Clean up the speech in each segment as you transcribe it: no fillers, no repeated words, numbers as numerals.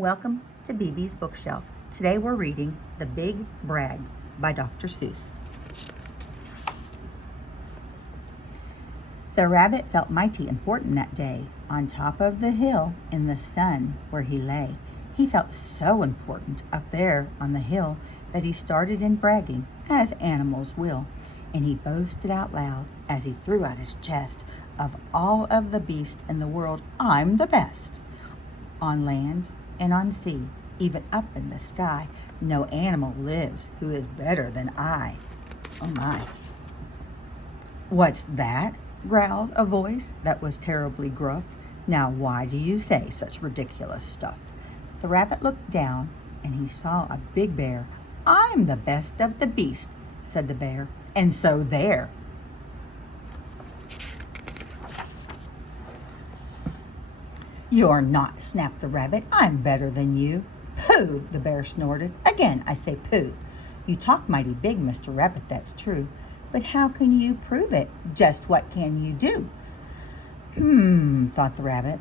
Welcome to BeBe's Bookshelf. Today we're reading The Big Bragg by Dr. Seuss. The rabbit felt mighty important that day. On top of the hill in the sun where he lay, he felt so important up there on the hill that he started in bragging, as animals will, and he boasted out loud as he threw out his chest, "Of all of the beasts in the world, I'm the best. On land and on sea, even up in the sky, no animal lives who is better than I." Oh my. "What's that?" growled a voice that was terribly gruff. "Now why do you say such ridiculous stuff?" The rabbit looked down and he saw a big bear. "I'm the best of the beast," said the bear, "and so there." "You're not," snapped the rabbit. "I'm better than you." "Pooh," the bear snorted. "Again, I say pooh. You talk mighty big, Mr. Rabbit, that's true. But how can you prove it? Just what can you do?" Thought the rabbit.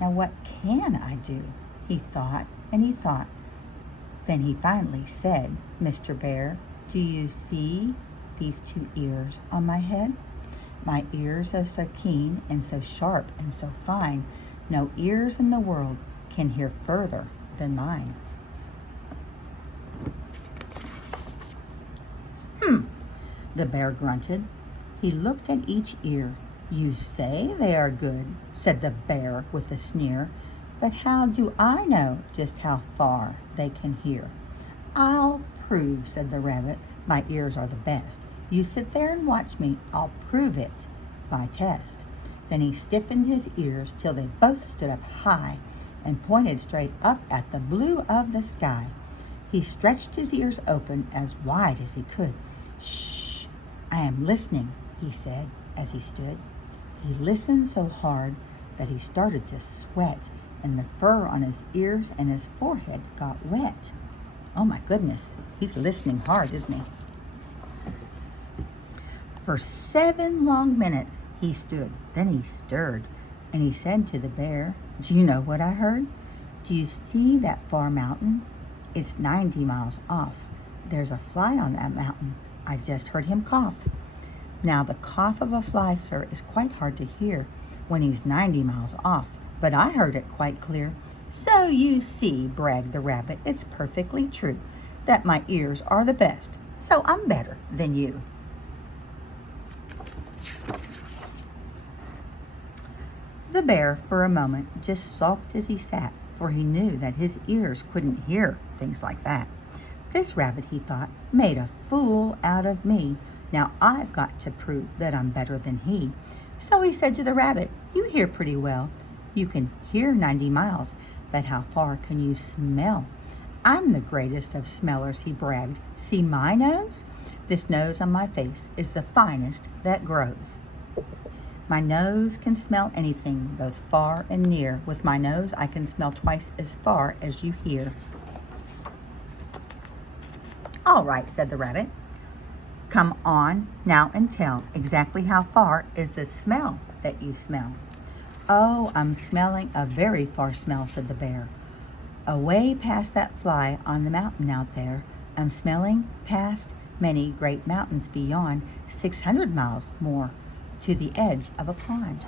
"Now what can I do?" He thought and he thought. Then he finally said, "Mr. Bear, do you see these two ears on my head? My ears are so keen and so sharp and so fine. No ears in the world can hear further than mine." The bear grunted. He looked at each ear. "You say they are good," said the bear with a sneer. "But how do I know just how far they can hear?" "I'll prove," said the rabbit. "My ears are the best. You sit there and watch me. I'll prove it by test." Then he stiffened his ears till they both stood up high and pointed straight up at the blue of the sky. He stretched his ears open as wide as he could. "Shh, I am listening," he said as he stood. He listened so hard that he started to sweat, and the fur on his ears and his forehead got wet. Oh my goodness, he's listening hard, isn't he? For 7 long minutes he stood. Then he stirred, and he said to the bear, "Do you know what I heard? Do you see that far mountain? It's 90 miles off. There's a fly on that mountain. I just heard him cough." Now the cough of a fly, sir, is quite hard to hear when he's 90 miles off, but I heard it quite clear. "So you see," bragged the rabbit, "it's perfectly true that my ears are the best, so I'm better than you." The bear, for a moment, just sulked as he sat, for he knew that his ears couldn't hear things like that. "This rabbit," he thought, "made a fool out of me. Now I've got to prove that I'm better than he." So he said to the rabbit, "You hear pretty well. You can hear 90 miles, but how far can you smell? I'm the greatest of smellers," he bragged. "See my nose? This nose on my face is the finest that grows. My nose can smell anything, both far and near. With my nose, I can smell twice as far as you hear." "All right," said the rabbit. "Come on now and tell exactly how far is the smell that you smell." "Oh, I'm smelling a very far smell," said the bear. "Away past that fly on the mountain out there. I'm smelling past many great mountains beyond, 600 miles more, to the edge of a pond.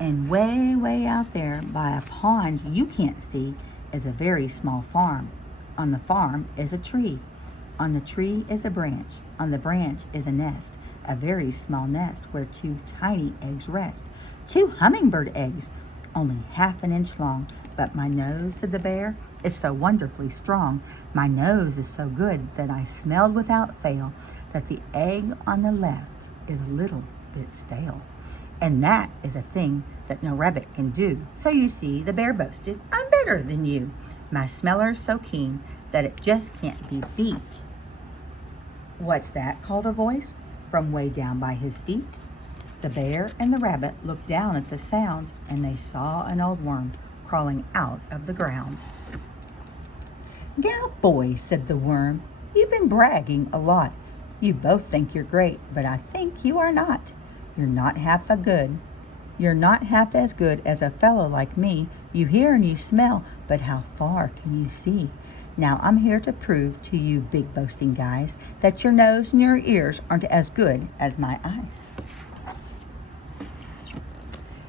And way, way out there by a pond you can't see is a very small farm. On the farm is a tree. On the tree is a branch. On the branch is a nest, a very small nest where 2 tiny eggs rest. 2 hummingbird eggs, only half an inch long. But my nose," said the bear, "is so wonderfully strong. My nose is so good that I smelled without fail that the egg on the left is a little bit stale. And that is a thing that no rabbit can do. So you see," the bear boasted, "I'm better than you. My smeller's so keen that it just can't be beat." "What's that?" called a voice from way down by his feet. The bear and the rabbit looked down at the sound, and they saw an old worm crawling out of the ground. "Now, boys," said the worm, "you've been bragging a lot. You both think you're great, but I think you are not. You're not half a good You're not half as good as a fellow like me. You hear and you smell, but how far can you see? Now I'm here to prove to you big boasting guys that your nose and your ears aren't as good as my eyes.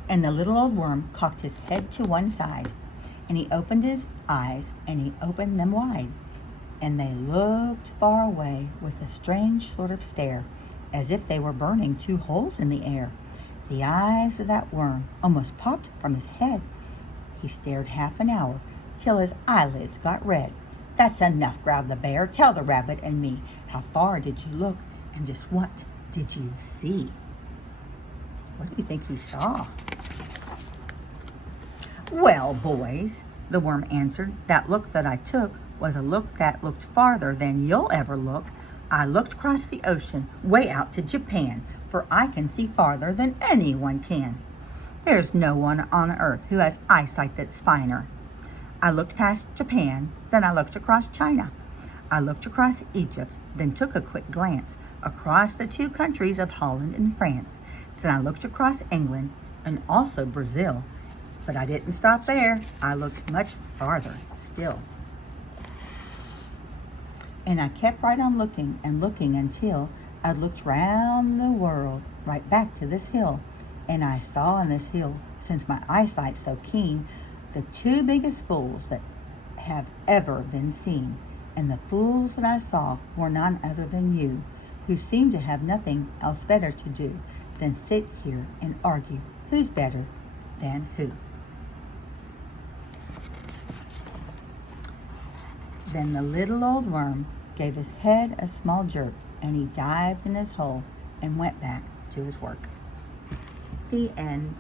And the little old worm cocked his head to one side, and he opened his eyes, and he opened them wide, and they looked far away with a strange sort of stare, as if they were burning 2 holes in the air. The eyes of that worm almost popped from his head. He stared half an hour, till his eyelids got red. "That's enough," growled the bear. "Tell the rabbit and me, how far did you look, and just what did you see?" What do you think he saw? "Well, boys," the worm answered, "that look that I took was a look that looked farther than you'll ever look. I looked across the ocean, way out to Japan, for I can see farther than anyone can. There's no one on earth who has eyesight that's finer. I looked past Japan, then I looked across China. I looked across Egypt, then took a quick glance across the 2 countries of Holland and France. Then I looked across England and also Brazil. But I didn't stop there. I looked much farther still. And I kept right on looking and looking until I'd looked round the world, right back to this hill. And I saw on this hill, since my eyesight's so keen, the 2 biggest fools that have ever been seen. And the fools that I saw were none other than you, who seem to have nothing else better to do than sit here and argue who's better than who." Then the little old worm gave his head a small jerk, and he dived in his hole and went back to his work. The end.